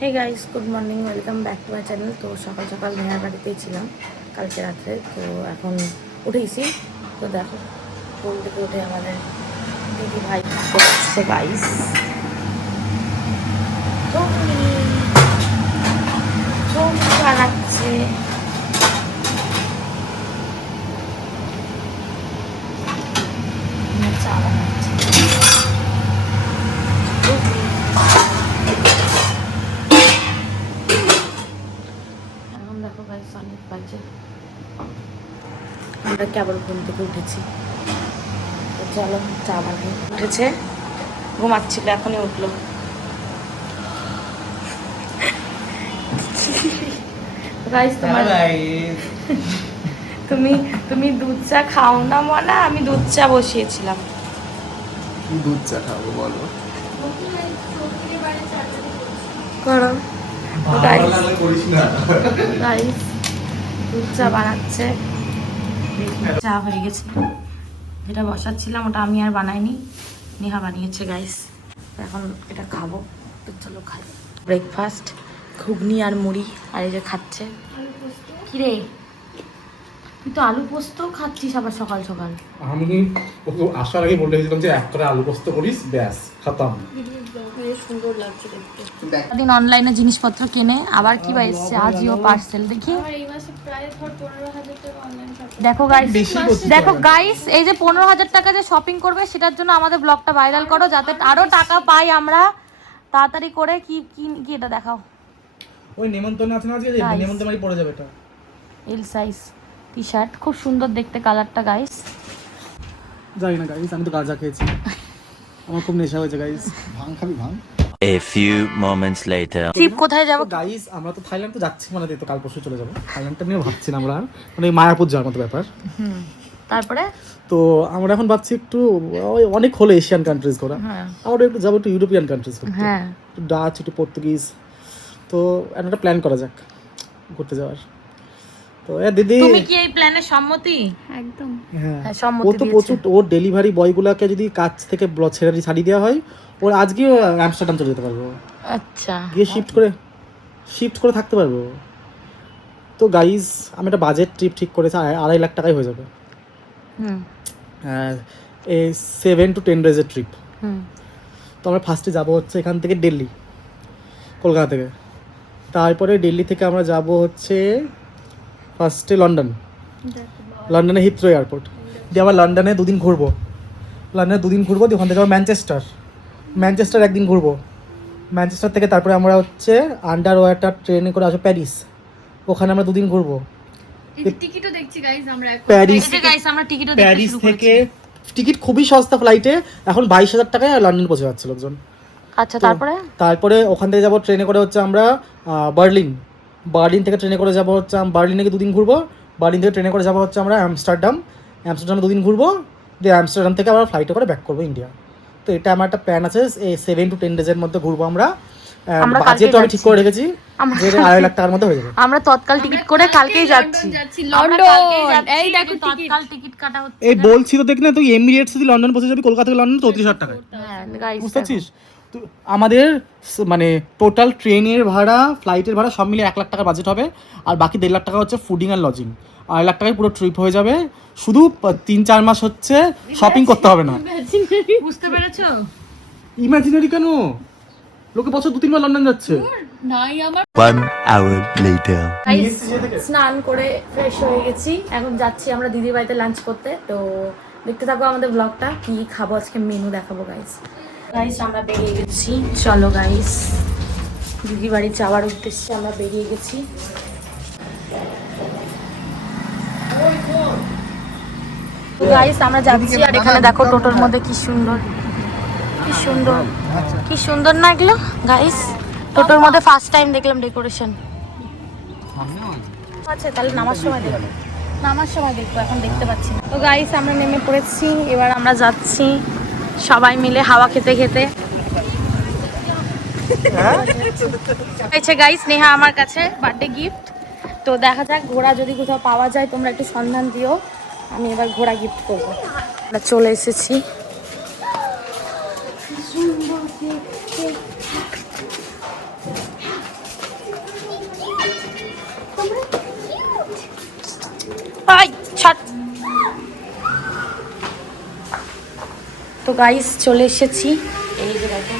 Hey guys, good morning, welcome back to my channel. তো সকাল সকাল নেহার বাড়িতেই ছিলাম কালকে রাত্রে। তো এখন উঠেছি। তো দেখো ঘুম থেকে উঠে আমাদের দিদি ভাই করছে গাইস বানাচ্ছে। চা বানাচ্ছে। এখন দেখো গাইস অনেক বাজে, আমরা কেবল ঘুম থেকে উঠেছি। তো চলো চা বানাই। উঠেছে, ঘুমাচ্ছিল, এখনই উঠলো। গাইস তুমি তুমি দুধ চা খাও না মনে? আমি দুধ চা বসিয়েছিলাম। দুধ চা খাবো বলো? করো গাইস, দুধ চা বানাচ্ছে। চা হয়ে গেছে, যেটা বসাচ্ছিলাম ওটা আমি আর বানাইনি, নেহা বানিয়েছে গাইস। এখন এটা খাবো। তো চলো খাই। ব্রেকফাস্ট ঘুগনি আর মুড়ি, আর এই যে খাচ্ছে। কিরে তুই তো আলু পোস্ত খাচ্ছিস আবার সকাল সকাল? আমি ওকে আসার আগে বলে রেখেছিলাম যে এক করে আলু পোস্ত করিস, ব্যাস খতম। সুন্দর লাগছে দেখতে। দিন অনলাইনে জিনিসপত্র কেনে, আবার কি বা এসছে আজিও পার্সেল। দেখি দেখো গাইস, দেখো গাইস, এই যে 15,000 টাকা যে শপিং করবে সেটার জন্য আমাদের ব্লগটা ভাইরাল করো, যাতে আরো টাকা পাই আমরা তাড়াতাড়ি করে। কি কি কি এটা দেখাও। ওই নেমন্তন্ন আছে না আজকে, যে নেমন্তন্নই পড়ে যাবে এটা। এল সাইজ টি শার্ট, খুব সুন্দর দেখতে কালারটা গাইস। জানি না গাইস, আমি তো গাঁজা খেয়েছি, আমার খুব নেশা হয়েছে গাইস। ভাঙ খাবি ভাঙ? A few moments later. Trip কোথায় যাব গাইস? আমরা তো থাইল্যান্ড তো যাচ্ছি, মানে তো কাল পরশু চলে যাবো। থাইল্যান্ডটা নিয়ে ভাবছি না আমরা, মানে মায়াপুর যাওয়ার মতো ব্যাপার। তারপরে তো আমরা এখন ভাবছি একটু অনেক হলো এশিয়ান কান্ট্রিজ ঘোরা, আমরা একটু যাবো একটু ইউরোপিয়ান কান্ট্রিজ ঘুরতে, একটু ডাচ, একটু পর্তুগিজ। তো একটা প্ল্যান করা যাক ঘুরতে যাওয়ার। তো দিদি, তুমি কি এই প্ল্যানে সম্মতি? একদম হ্যাঁ, সম্মতি ও তো প্রচুর, ওর ডেলিভারি বয়গুলোকে যদি কাজ থেকে ছেড়ে ছাড়িয়ে দেওয়া হয়, ওর আজকেও আমস্টারডাম চলে যেতে পারবো। আচ্ছা, গিয়ে শিফট করে থাকতে পারবো। তো গাইজ, আমি একটা বাজেট ট্রিপ ঠিক করেছি, 2.5 লাখ টাকায় হয়ে যাবে। এই 7 to 10 ডেজের ট্রিপ। তো আমরা ফার্স্টে যাবো হচ্ছে এখান থেকে দিল্লি, কলকাতা থেকে। তারপরে দিল্লি থেকে আমরা যাব হচ্ছে ফার্স্টে লন্ডনে হিথ্রো এয়ারপোর্ট দিয়ে আবার লন্ডনে 2 দিন ঘুরবো। দিয়ে ওখান থেকে আবার ম্যানচেস্টার 1 দিন ঘুরবো। ম্যানচেস্টার থেকে তারপরে আমরা হচ্ছে আন্ডার ওয়াটার ট্রেনে করে আসবো প্যারিস, ওখানে আমরা 2 দিন ঘুরবো। টিকিটও দেখছি গাইস আমরা প্যারিস থেকে টিকিট খুবই সস্তা ফ্লাইটে, এখন 22,000 টাকায় লন্ডন পৌঁছে যাচ্ছে লোকজন। আচ্ছা, তারপরে ওখান থেকে যাবো ট্রেনে করে হচ্ছে আমরা বার্লিন থেকে ট্রেনে করে যাবো হচ্ছে বার্লিনে 2 দিন ঘুরবো। বার্লিন থেকে ট্রেনে করে যাবো হচ্ছে আমরা আমস্টারডামে 2 দিন ঘুরবো। দিয়ে আমস্টারডাম থেকে আবার ফ্লাইটে করে ব্যাক করবো ইন্ডিয়া। তো এটা আমার একটা প্ল্যান আছে, এই 7 to 10 ডেজের মধ্যে ঘুরবো আমরা। বাজেটও আমি ঠিক করে রেখেছি, যে 2.5 লাখ টাকার মধ্যে হয়ে যাবে। আমরা তৎকাল টিকিট করে কালকেই যাচ্ছি লন্ডন। এই দেখো তৎকাল টিকিট কাটা হচ্ছে। এই বলছি তো, দেখ না তুই, এমিরেটস থেকে লন্ডন পৌঁছে যাবি, কলকাতা থেকে লন্ডন 34,000 টাকায়। হ্যাঁ গাইস, বুঝতে পারছিস? তো আমাদের মানে টোটাল ট্রেনের ভাড়া, ফ্লাইটের ভাড়া সব মিলে 1 লাখ টাকার বাজেট হবে, আর বাকি 1.5 লাখ টাকা হচ্ছে ফুডিং আর লজিং। 2.5 লাখ টাকায় পুরো ট্রিপ হয়ে যাবে। শুধু 3-4 মাস হচ্ছে শপিং করতে হবে না। বুঝতে পেরেছো? ইমাজিনারি কেন? লোকে বছর 2-3 বার লন্ডন যাচ্ছে। নাই আমার 1 hour later. স্নান করে ফ্রেশ হয়ে গেছি, এখন যাচ্ছি আমরা দিদির বাড়িতে লাঞ্চ করতে। তো দেখতে থাকো আমাদের ব্লগটা, কি খাবো আজকে মেনু দেখাবো গাইস। আমরা বেরিয়ে গেছি, চলো গাইস, দিদি বাড়ি যাওয়ার উদ্দেশ্যে আমরা বেরিয়ে গেছি। গাইস আমরা যাচ্ছি, আর এখানে দেখো টোটোর মধ্যে কি সুন্দর না এগুলো গাইস। টোটোর মধ্যে ফার্স্ট টাইম দেখলাম ডেকোরেশন। আচ্ছা তাহলে নামার সময় দেখবো, এখন দেখতে পাচ্ছি না। তো গাইস আমরা নেমে পড়েছি, এবার আমরা যাচ্ছি সবাই মিলে হাওয়া খেতে খেতে। গাইস নেহা আমার কাছে বার্থডে গিফট। তো দেখা যাক ঘোড়া যদি কোথাও পাওয়া যায়, তোমরা একটু সন্ধান দিও, আমি এবার ঘোড়া গিফট করবো। আমরা চলে এসেছি, গাইস চলে এসেছি, এই যে দেখো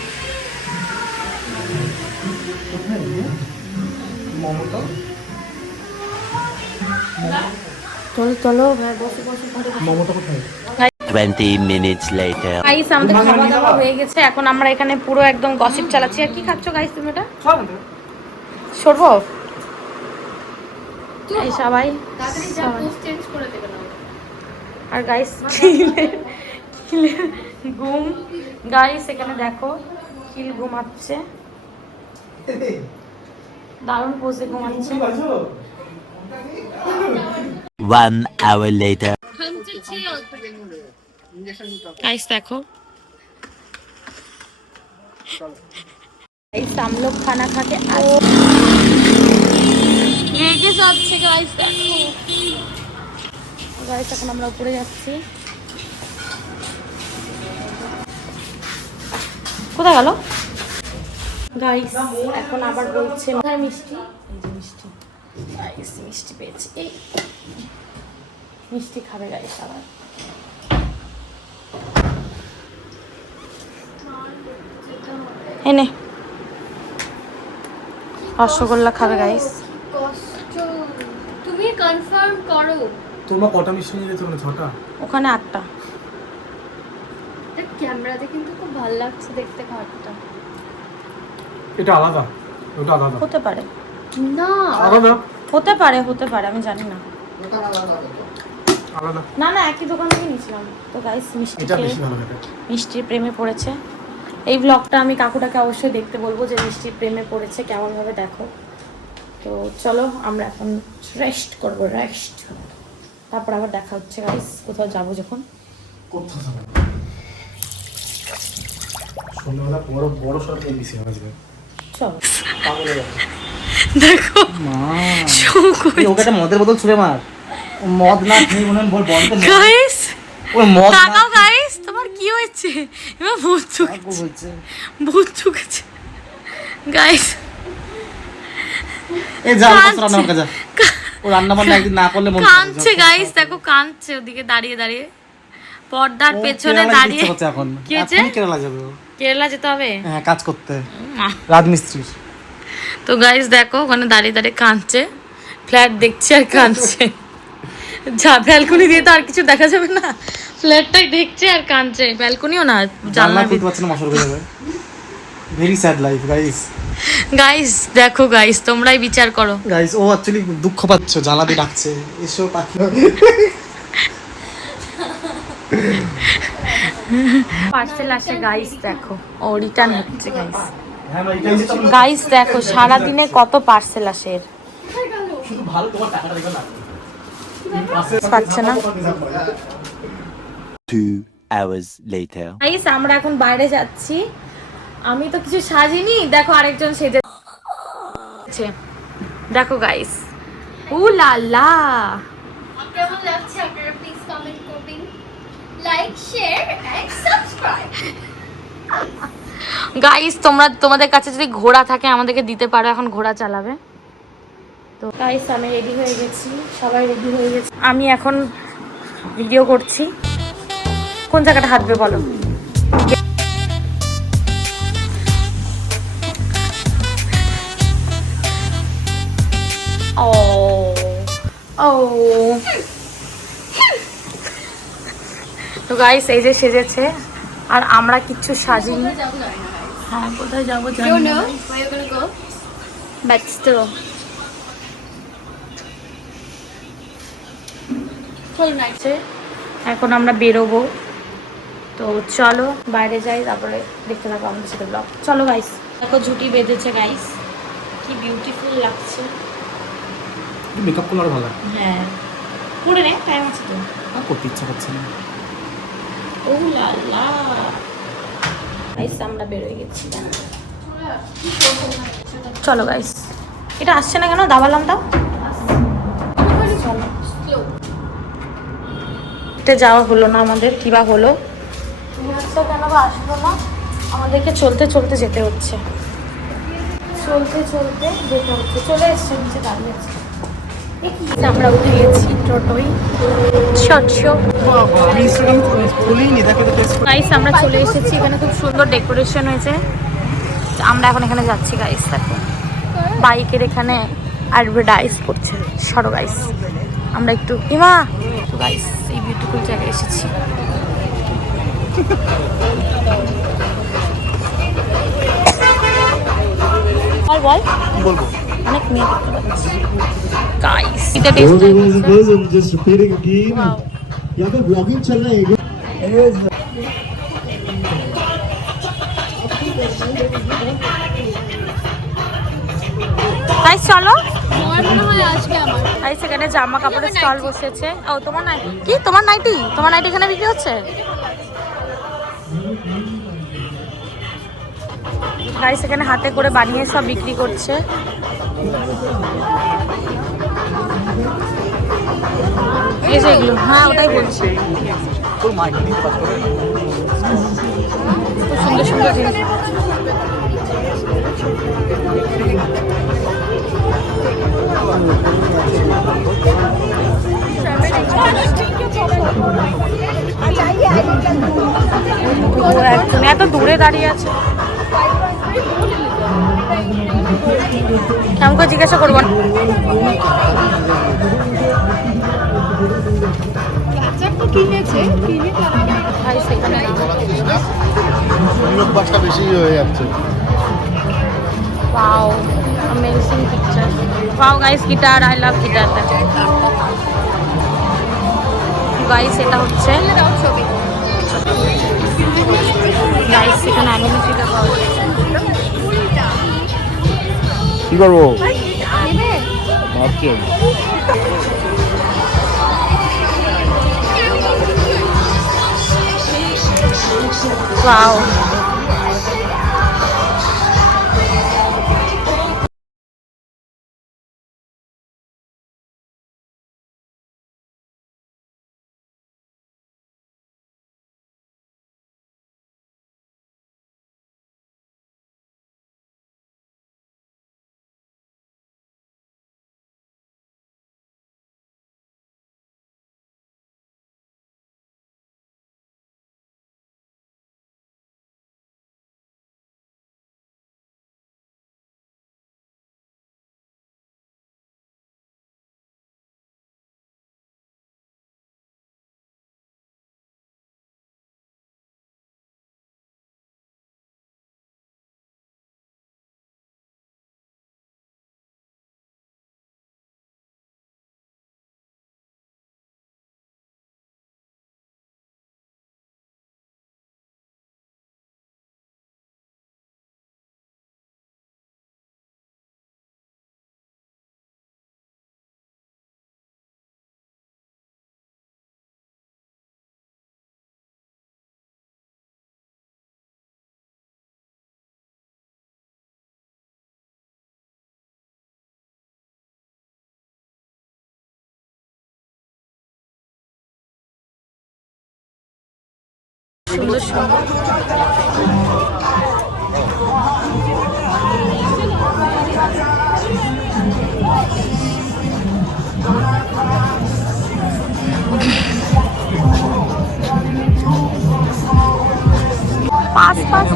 চলো চলো বসে বসে মোমোটা কোথায়? 20 minutes later. গাইস আমাদের খাওয়া দাওয়া হয়ে গেছে, এখন আমরা এখানে পুরো একদম গসিপ চালাচ্ছি। আর কি খাচ্ছ গাইস তুমি? এটা সরবো এই সবাই তাড়াতাড়ি যা পোস্ট চেঞ্জ করে দেবে না। আর গাইস ঘুম গাইস এখানে দেখো কিল ঘুমাচ্ছে, দারুণ পোজে ঘুমাচ্ছে। 1 hour later. गाइस देखो गाइस हम लोग खाना खा के ये যাচ্ছে গাইস দেখো। গাইস এখন আমরা উপরে যাচ্ছি। কোথায় গেল গাইস? এখন আবার বলছে কোথায় মিষ্টি, এই যে মিষ্টি গাইস, মিষ্টি পেয়েছি, এই মিষ্টি খাবে গাইস আবার। এনে রসগোল্লা খাবে গাইস। কষ্ট তুমি কনফার্ম করো। তোমরা কটা মিষ্টি নিয়ে গেছো? মানে 6টা? ওখানে 8টা। ক্যামেরাতে কিন্তু খুব ভালো লাগছে দেখতে খাবারটা। এটা আলাদা, ওটা আলাদা। হতে পারে, না আলাদা হতে পারে, হতে পারে, আমি জানি না। আলাদা না না একই দোকান থেকে নিয়েছিলাম। তো গাইস মিষ্টি এটা খেয়ে বেশি ভালো লাগে। মিষ্টির প্রেমে পড়েছে। এই ব্লগটা আমি কাকুটাকে অবশ্যই দেখতে বলবো যে মিষ্টির প্রেমে পড়েছে কেমনভাবে দেখো। তো চলো আমরা এখন রেস্ট করবো, রেস্ট, তারপর আবার দেখা হচ্ছে গাইস কোথাও যাবো যখন। কোথাও যাবে না, সন্ধ্যাবেলা বড় বড় সব এমবিসি আসবে। চলো পাগল হয়ে যাচ্ছে। দেখো মা শোক ওকে একটা মদের বোতল ছুঁড়ে মার। মদ না খেয়ে মনে হয় বল বন্ধ না। গাইস ওই মদ না তাকাও গাইস, তোমার কি হয়েছে? এবার ভূত চুকেছে, বলছে ভূত চুকেছে গাইস। এই যা রান্না করে যা। ও রান্না বান্না একদিন না করলে মন কাঁদছে গাইস, দেখো কাঁদছে ওদিকে দাঁড়িয়ে দাঁড়িয়ে, পর্দার পেছনে দাঁড়িয়ে। এখন কি হয়েছে? এখনই কেরালা যাবে ও। কেরালা যেতে হবে হ্যাঁ কাজ করতে, রাজমিস্ত্রির। তো গাইস দেখো ওখানে দাঁড়িয়ে দাঁড়িয়ে কাঁদছে, ফ্ল্যাট দেখছে আর কাঁদছে। যা ব্যালকনি দিয়ে তো আর কিছু দেখা যাবে না, ফ্ল্যাটটাই দেখছে আর কাঁদছে, ব্যালকনিও না জানলা জানলা। খুলতে পারছে না, মশার হয়ে যাবে। Very sad life guys. Guys দেখো গাইস তোমরাই বিচার করো। গাইস ও অ্যাকচুয়ালি দুঃখ পাচ্ছে, জানলা দিয়ে ডাকছে এসো পাখি। পার্সেল আসে গাইস, দেখো ও রিটার্ন হচ্ছে গাইস। হ্যাঁ ভাই এটা হচ্ছে গাইস দেখো সারা দিনে কত পার্সেল আসে এর, শুধু ভালো তোমার টাকাটা দেখো না। পাচ্ছে না। 2 hours later. গাইস আমরা এখন বাইরে যাচ্ছি, আমি তো কিছু সাজিনি, দেখো আরেকজন সেজেছে। দেখো গাইস উ লা লা। কেমন লাগছে আপনারা প্লিজ কমেন্ট করবেন, like share and subscribe. Guys তোমাদের কাছে যদি ঘোড়া থাকে আমাদেরকে দিতে পারো, এখন ঘোড়া চালাবে। তো গাইস আমি রেডি হয়ে গেছি, সবাই রেডি হয়ে গেছে, আমি এখন ভিডিও করছি। কোন জায়গাটা হাঁটবে বলো? ও ও তো গাইস এই যে সেজেছে, আর আমরা কিচ্ছু সাজিনি। হ্যাঁ কোথায় যাবো জানি You না। know where you're gonna go? But still. Full night. আছে, এখন আমরা বেরোবো। তো চলো বাইরে যাই, তারপরে দেখতে থাকো আমাদের সাথে ব্লগ। চলো গাইস দেখো ঝুটি বেঁধেছে গাইস, কি বিউটিফুল লাগছে। মেকআপ করলে আরো ভালো লাগে। হ্যাঁ করে নে, টাইম আছে তো। আর করতে ইচ্ছা করছে না। ও লা লা গাইস আমরা বেরোয় গেছি। চলো গাইস, এটা আসছে না কেন? দাবালাম দাও। চলো Slow. এটা যাওয়া হলো না আমাদের, কিবা হলো তো কেন বা আসলো না, আমাদেরকে চলতে চলতে যেতে হচ্ছে, চলতে চলতে যেতে হচ্ছে। চলে এসছে, নিচে দাঁড়িয়ে আছে। আমরা উঠে গেছি টোটোই আমি ইনস্টাগ্রাম খুলিনি, দেখো তো টেস্ট গাইস আমরা চলে এসেছি, এখানে খুব সুন্দর ডেকোরেশন হয়েছে। আমরা এখন এখানে যাচ্ছি গাইস, দেখো বাইকের এখানে অ্যাডভার্টাইজ করছে। সরো গাইস আমরা একটু ইমা গাইস এই বিউটিফুল জায়গায় এসেছি। বল কি বলবো? অনেক মেয়ে দেখতে পাচ্ছি গাইস। এটা Hello viewers and girls, I'm just repeating again. Wow. यहाँ पे vlogging चल रहा है क्या? গাইস চলো আমার মনে হয় আসবে আমার। গাইস এখানে জামা কাপড়ের স্টল বসেছে। ও তোমার নাইটি কি? তোমার নাইটি এখানে বিক্রি হচ্ছে গাইস। এখানে হাতে করে বানিয়ে সব বিক্রি করছে। এই যে এগুলো, হ্যাঁ ওটাই বলছি। তোর মার্কেটিং পাস করে খুব সুন্দর সুন্দর জিনিস। একজন এত দূরে দাঁড়িয়ে আছে, কেমন করে জিজ্ঞাসা করবো না। বাচ্চা বেশি হয়ে যাচ্ছে। Wow, amazing picture. Wow guys, guitar, I love guitar. Guys, এটা হচ্ছে guys এখানে অ্যানিমেশন পাওয়া যায়। কি করবো ভাবছি। Wow. সুন্দর সুন্দর পাঁচ পাঁচ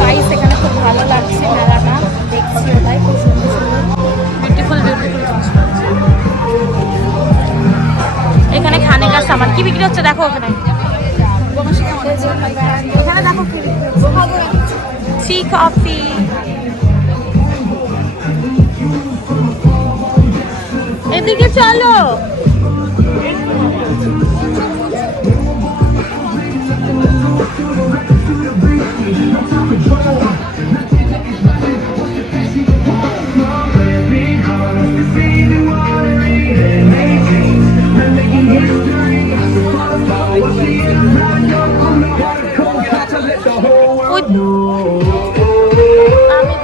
গাইস এখানে খুব ভালো লাগছে মেলাটা, দেখছি ওটাই খুব সুন্দর সুন্দর বিউটিফুল বিউটিফুল জিনিস পাচ্ছি। এখানে খানে কার সামান কি বিক্রি হচ্ছে দেখো, ওখানে এখানে দেখো টি কফি, এদিকে চলো। আমি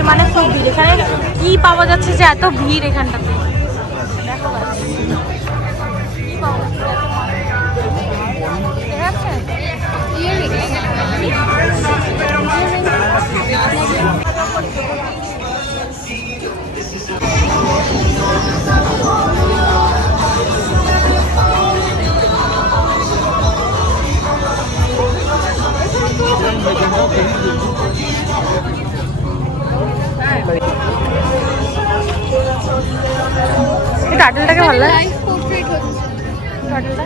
ভিড় মানে খুব ভিড়। এখানে কি পাওয়া যাচ্ছে যে এত ভিড় এখানটাতে? দেখো guys, কি পাওয়া যাচ্ছে এত মানুষ। দেখা যাচ্ছে? এই টার্টলটাকে ভালো লাগে। লাইভ পোর্ট্রেট হচ্ছে। টার্টলটা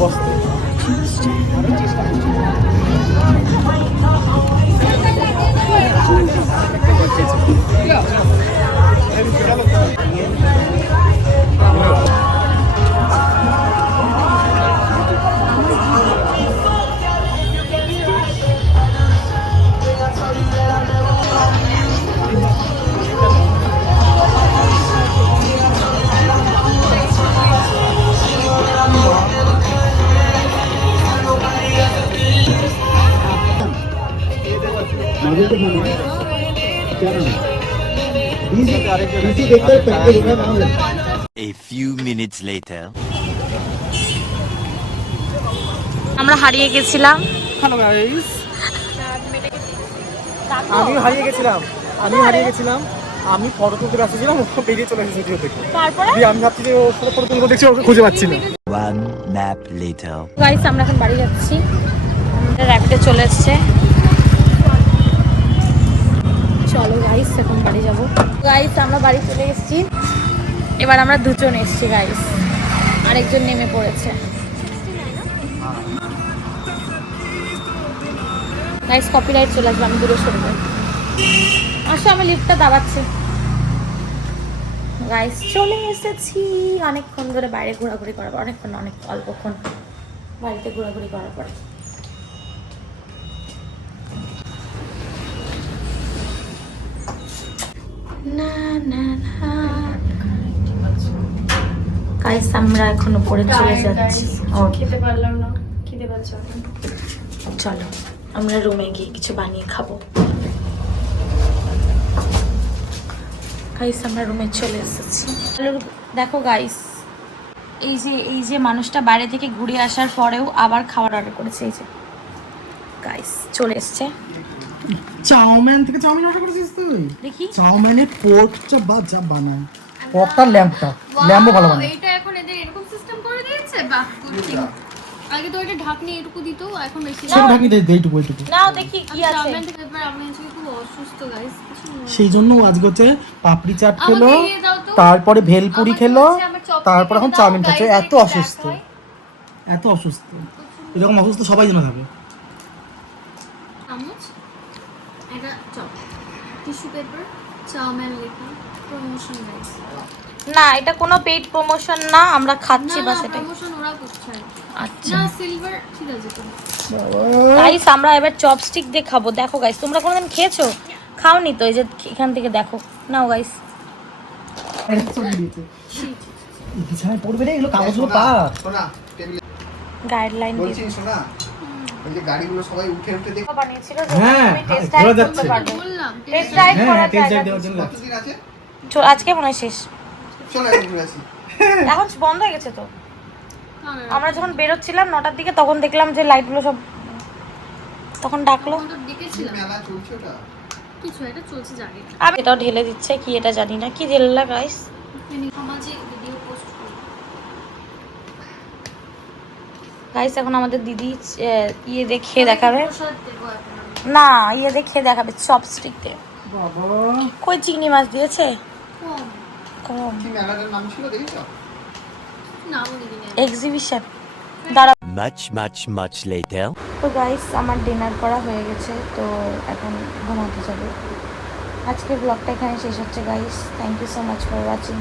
বসতে नागिन के खाने क्या नाम है इसी देखकर पहले देखा नाम है A few minutes later. আমরা হারিয়ে গেছিলাম। হ্যালো গাইস, আমিও হারিয়ে গেছিলাম। আমি ফটো তুলতে ব্যস্ত ছিলাম, ও বেরিয়ে চলে এসেছে স্টুডিও থেকে। তারপরে দিয়ে আমি ভাবছি যে ওর সাথে ফটো তুলবো, দেখছি ওকে খুঁজে পাচ্ছি না। One nap later. গাইস আমরা এখন বাড়ি যাচ্ছি। আমাদের র্যাপিডে চলে এসেছে। চলো গাইস এখন বাড়ি যাব। গাইস আমরা বাড়ি চলে এসেছি। এবার আমরা দুজন এসেছি গাইস, আরেকজন নেমে পড়েছে। গাইস কপিরাইট চলে আসবে, আমি দূরে সরে যাই। আসো, আমি লিফটটা দাবাচ্ছি। গাইস চলে এসেছি। অনেকক্ষণ ধরে বাইরে ঘোরাঘুরি করার পর, অনেক অল্পক্ষণ বাড়িতে ঘোরাঘুরি করার পরে না না না গাইস আমরা এখন উপরে চলে যাচ্ছি। খেতে পারলাম না, খিদে পাচ্ছে এখন। চলো আমরা রুমে গিয়ে কিছু বানিয়ে খাবো। গাইস আমরা রুমে চলে এসেছি। দেখো গাইস, এই যে মানুষটা বাইরে থেকে ঘুরে আসার পরেও আবার খাবার অর্ডার করেছে। এই যে গাইস চলে এসছে। চাউমিন থেকে চাউমিন অর্ডার করেছিস তুই? দেখি চাউমিনের পোর্ক চপ বা যা বানায়, পোর্কটা ল্যাম্বটা ভালো বানায়। এটা এখন এদের এরকম সিস্টেম করে দিয়েছে, বাহ গুড থিং। আগে তো এটা ঢাকনি এটুকু দিত, এখন বেশি ছোট ঢাকি দে এইটুকু। নাও দেখি কি আছে। চাউমিন থেকে এবার আমি আজকে খুব অসুস্থ গাইস, কিছু মনে সেই জন্য ও আজকে হচ্ছে পাপড়ি চাট আমাকে খেলো, দিয়ে দাও তো। তারপরে ভেলপুরি আমাকে খেলো, হচ্ছে আমার চপ তারপর এখন কেটে চাউমিন দাও, খাচ্ছে। guys, এত এটা অসুস্থ, দেখায়। এত অসুস্থ। এরকম অসুস্থ সবাই যেন থাকে। চামচ, এটা চপ, টিস্যু পেপার, চাউমিন লেখা, প্রমোশন গাইস। না এটা কোনো পেইড প্রমোশন না, আমরা খাচ্ছি না বাস না, এটাই। প্রমোশন ওরা করছে। আচ্ছা না সিলভার ঠিক আছে তো। গাইস আমরা এবার চপস্টিক দিয়ে খাবো। দেখো গাইস তোমরা কোনোদিন খেয়েছো? খাওনি তো? এই যে এখান থেকে দেখো, নাও গাইস। বিছানায় পড়বে রে, এগুলো কাগজগুলো পা। শোনা টেবিলে গাইডলাইন বলছি শোনা ওই যে গাড়িগুলো সবাই উঠে দেখ বানিয়েছিল যে হ্যাঁ, তুমি টেস্ট ঘোরা ড্রাইভ যাচ্ছে। করতে পারবে। বললাম টেস্ট ড্রাইভ হ্যাঁ করার টেস্ট জায়গা দেওয়ার জন্য যাচ্ছে। কতদিন আছে আজকে মনে হয় শেষ। চলো এখন ঘুরে আসি এখন বন্ধ হয়ে গেছে তো। না, না, আমরা যখন বেরোচ্ছিলাম 9টার দিকে, তখন দেখলাম যে লাইটগুলো সব, তখন ডাকলো। তখন তো ডেকেছিলাম মেলা চলছে ওটা কিছু একটা চলছে জানি না। আমি এটাও ঢেলে দিচ্ছে, কি এটা জানি না কি ঢেললা গাইস। সমাজে ভিডিও পোস্ট করি। গাইস এখন আমাদের দিদি ইয়ে দেখে দেখাবে, প্রসাদ দেবো এখন আমি। না ইয়ে দেখে দেখাবে চপস্টিক দিয়ে। বাবা কই চিংড়ি মাছ দিয়েছে? কম কম। কি মেলাটার নাম ছিল দেখিছো নাম দিবি না। এক্সিবিশন। দাঁড়া। Much later. তো গাইস আমার ডিনার করা হয়ে গেছে, তো এখন ঘুমাতে যাবো। আজকের ব্লগটা এখানে শেষ হচ্ছে guys. Thank you so much for watching.